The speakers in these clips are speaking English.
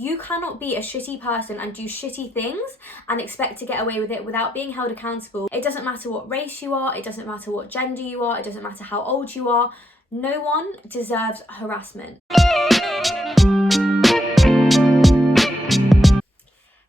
You cannot be a shitty person and do shitty things and expect to get away with it without being held accountable. It doesn't matter what race you are, it doesn't matter what gender you are, it doesn't matter how old you are. No one deserves harassment.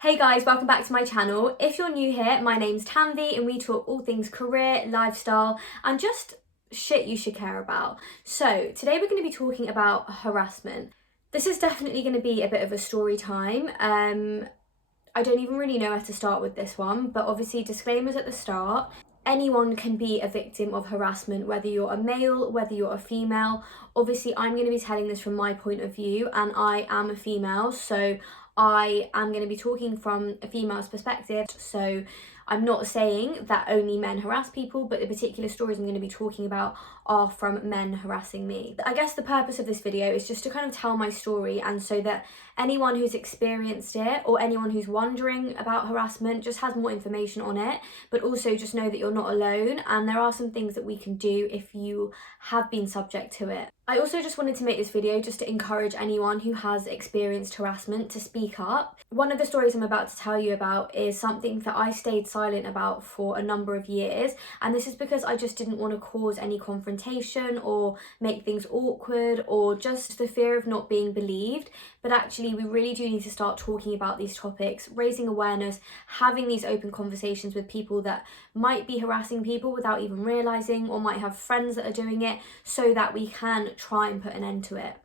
Hey guys, welcome back to my channel. If you're new here, my name's Tanvi and we talk all things career, lifestyle and just shit you should care about. So today we're going to be talking about harassment. This is definitely going to be a bit of a story time. I don't even really know where to start with this one, but obviously disclaimers at the start. Anyone can be a victim of harassment, whether you're a male, whether you're a female. Obviously, I'm going to be telling this from my point of view, and I am a female, so I am going to be talking from a female's perspective. So I'm not saying that only men harass people, but the particular stories I'm going to be talking about are from men harassing me. I guess the purpose of this video is just to kind of tell my story, and so that anyone who's experienced it or anyone who's wondering about harassment just has more information on it, but also just know that you're not alone and there are some things that we can do if you have been subject to it. I also just wanted to make this video just to encourage anyone who has experienced harassment to speak up. One of the stories I'm about to tell you about is something that I stayed silent about for a number of years, and this is because I just didn't want to cause any confrontation or make things awkward or just the fear of not being believed. But actually we really do need to start talking about these topics, raising awareness, having these open conversations with people that might be harassing people without even realising, or might have friends that are doing it, so that we can try and put an end to it.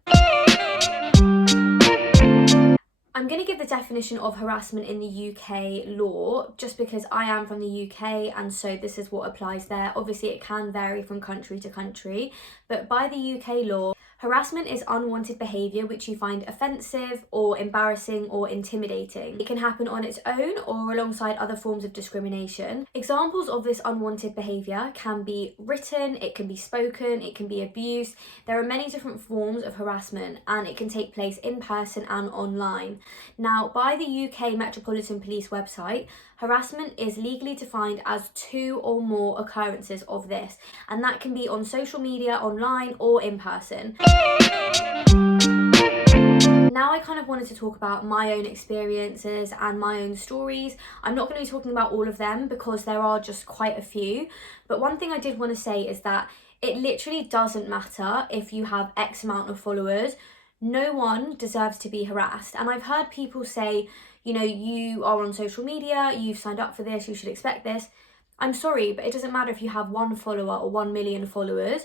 I'm going to give the definition of harassment in the UK law just because I am from the UK and so this is what applies there. Obviously it can vary from country to country, but by the UK law, harassment is unwanted behaviour which you find offensive or embarrassing or intimidating. It can happen on its own or alongside other forms of discrimination. Examples of this unwanted behaviour can be written, it can be spoken, it can be abuse. There are many different forms of harassment and it can take place in person and online. Now, by the UK Metropolitan Police website, harassment is legally defined as 2 or more occurrences of this, and that can be on social media, online or in person. Now I kind of wanted to talk about my own experiences and my own stories. I'm not going to be talking about all of them because there are just quite a few, but one thing I did want to say is that it literally doesn't matter if you have X amount of followers. No one deserves to be harassed. And I've heard people say, you know, you are on social media, you've signed up for this, you should expect this. I'm sorry, but it doesn't matter if you have 1 follower or 1 million followers.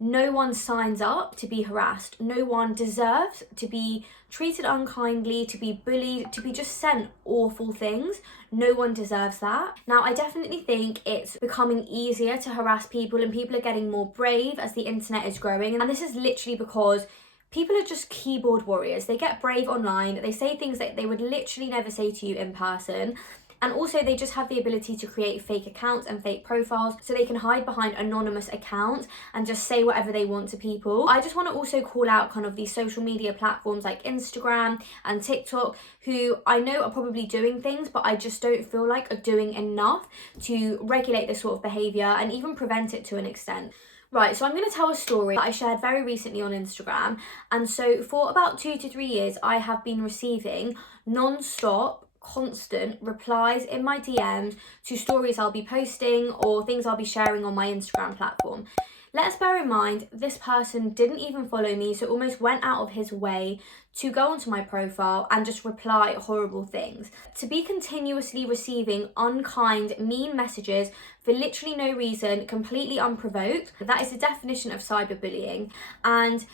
No one signs up to be harassed. No one deserves to be treated unkindly, to be bullied, to be just sent awful things. No one deserves that. Now, I definitely think it's becoming easier to harass people and people are getting more brave as the internet is growing. And this is literally because people are just keyboard warriors. They get brave online. They say things that they would literally never say to you in person. And also they just have the ability to create fake accounts and fake profiles so they can hide behind anonymous accounts and just say whatever they want to people. I just want to also call out kind of these social media platforms like Instagram and TikTok, who I know are probably doing things, but I just don't feel like are doing enough to regulate this sort of behaviour and even prevent it to an extent. Right, so I'm going to tell a story that I shared very recently on Instagram. And so for about 2 to 3 years, I have been receiving non-stop, constant replies in my DMs to stories I'll be posting or things I'll be sharing on my Instagram platform. Let's bear in mind, this person didn't even follow me, so almost went out of his way to go onto my profile and just reply horrible things. To be continuously receiving unkind, mean messages for literally no reason, completely unprovoked, that is the definition of cyberbullying. And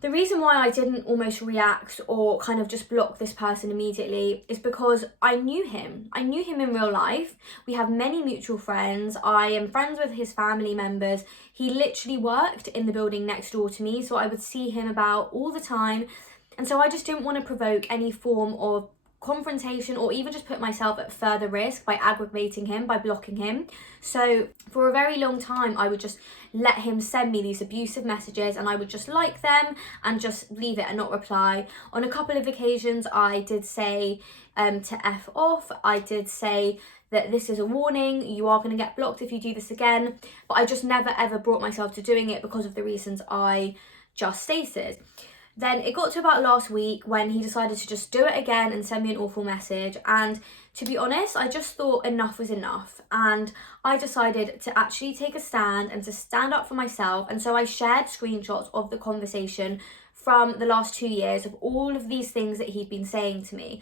the reason why I didn't almost react or kind of just block this person immediately is because I knew him. I knew him in real life. We have many mutual friends. I am friends with his family members. He literally worked in the building next door to me, so I would see him about all the time. And so I just didn't want to provoke any form of confrontation or even just put myself at further risk by aggravating him, by blocking him. So for a very long time, I would just let him send me these abusive messages and I would just like them and just leave it and not reply. On a couple of occasions, I did say to F off. I did say that this is a warning, you are going to get blocked if you do this again. But I just never ever brought myself to doing it because of the reasons I just stated. Then it got to about last week when he decided to just do it again and send me an awful message. And to be honest, I just thought enough was enough. And I decided to actually take a stand and to stand up for myself. And so I shared screenshots of the conversation from the last 2 years of all of these things that he'd been saying to me.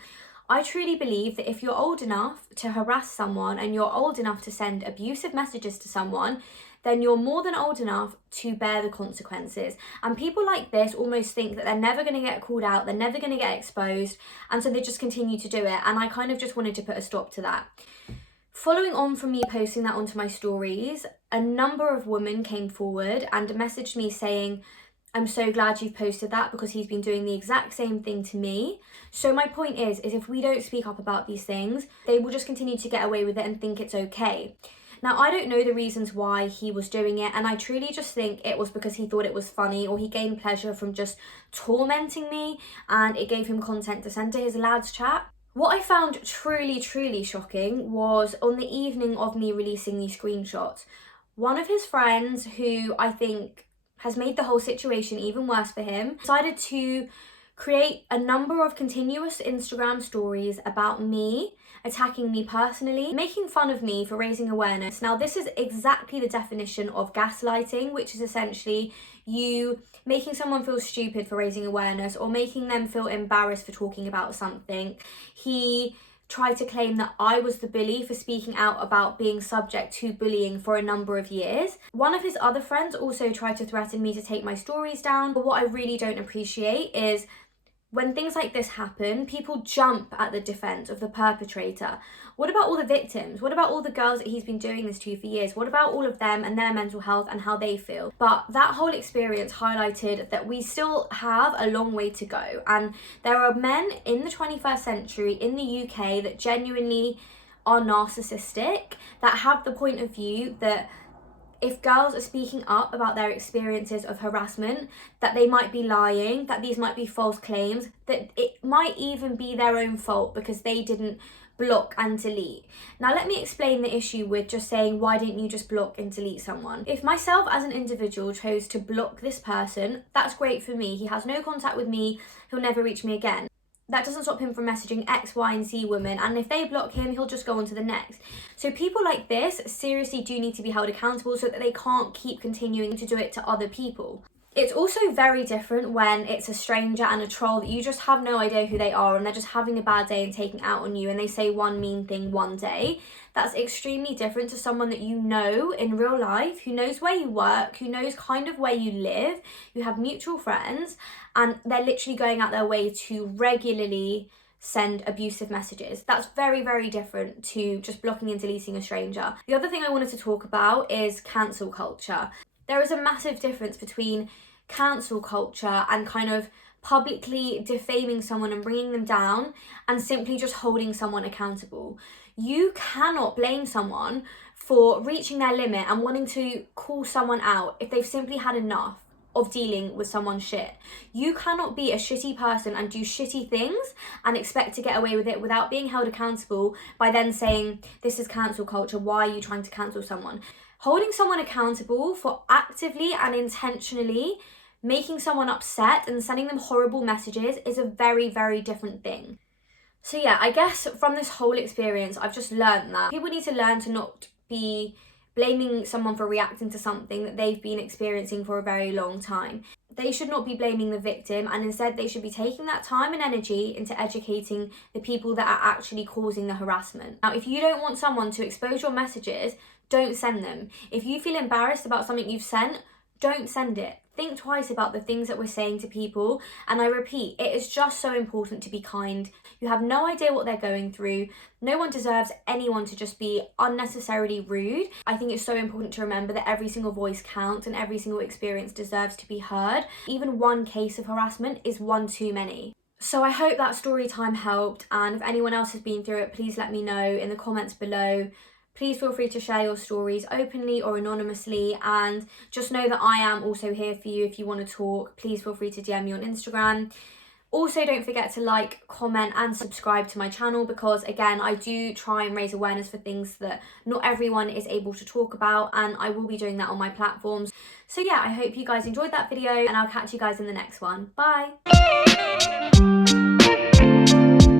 I truly believe that if you're old enough to harass someone and you're old enough to send abusive messages to someone, then you're more than old enough to bear the consequences. And people like this almost think that they're never going to get called out, they're never going to get exposed, and so they just continue to do it. And I kind of just wanted to put a stop to that. Following on from me posting that onto my stories, a number of women came forward and messaged me saying, I'm so glad you've posted that because he's been doing the exact same thing to me. So my point is if we don't speak up about these things, they will just continue to get away with it and think it's okay. Now, I don't know the reasons why he was doing it, and I truly just think it was because he thought it was funny, or he gained pleasure from just tormenting me, and it gave him content to send to his lads chat. What I found truly, truly shocking was on the evening of me releasing these screenshots, one of his friends, who I think has made the whole situation even worse for him, decided to create a number of continuous Instagram stories about me, attacking me personally, making fun of me for raising awareness. Now, this is exactly the definition of gaslighting, which is essentially you making someone feel stupid for raising awareness or making them feel embarrassed for talking about something. He tried to claim that I was the bully for speaking out about being subject to bullying for a number of years. One of his other friends also tried to threaten me to take my stories down, but what I really don't appreciate is when things like this happen, people jump at the defense of the perpetrator. What about all the victims? What about all the girls that he's been doing this to for years? What about all of them and their mental health and how they feel? But that whole experience highlighted that we still have a long way to go. And there are men in the 21st century in the UK that genuinely are narcissistic, that have the point of view that if girls are speaking up about their experiences of harassment, that they might be lying, that these might be false claims, that it might even be their own fault because they didn't block and delete. Now, let me explain the issue with just saying, why didn't you just block and delete someone? If myself as an individual chose to block this person, that's great for me. He has no contact with me, he'll never reach me again. That doesn't stop him from messaging X, Y, and Z women, and if they block him, he'll just go on to the next. So people like this seriously do need to be held accountable so that they can't keep continuing to do it to other people. It's also very different when it's a stranger and a troll that you just have no idea who they are and they're just having a bad day and taking out on you and they say one mean thing one day. That's extremely different to someone that you know in real life, who knows where you work, who knows kind of where you live, you have mutual friends, and they're literally going out their way to regularly send abusive messages. That's very, very different to just blocking and deleting a stranger. The other thing I wanted to talk about is cancel culture. There is a massive difference between cancel culture and kind of publicly defaming someone and bringing them down and simply just holding someone accountable. You cannot blame someone for reaching their limit and wanting to call someone out if they've simply had enough of dealing with someone's shit. You cannot be a shitty person and do shitty things and expect to get away with it without being held accountable by then saying, this is cancel culture, why are you trying to cancel someone? Holding someone accountable for actively and intentionally making someone upset and sending them horrible messages is a very, very different thing. So yeah, I guess from this whole experience, I've just learned that people need to learn to not be blaming someone for reacting to something that they've been experiencing for a very long time. They should not be blaming the victim, and instead they should be taking that time and energy into educating the people that are actually causing the harassment. Now, if you don't want someone to expose your messages, don't send them. If you feel embarrassed about something you've sent, don't send it. Think twice about the things that we're saying to people. And I repeat, it is just so important to be kind. You have no idea what they're going through. No one deserves anyone to just be unnecessarily rude. I think it's so important to remember that every single voice counts and every single experience deserves to be heard. Even one case of harassment is one too many. So I hope that story time helped, and if anyone else has been through it, please let me know in the comments below. Please feel free to share your stories openly or anonymously, and just know that I am also here for you if you want to talk. Please feel free to DM me on Instagram. Also, don't forget to like, comment and subscribe to my channel, because again, I do try and raise awareness for things that not everyone is able to talk about, and I will be doing that on my platforms. So yeah, I hope you guys enjoyed that video, and I'll catch you guys in the next one. Bye!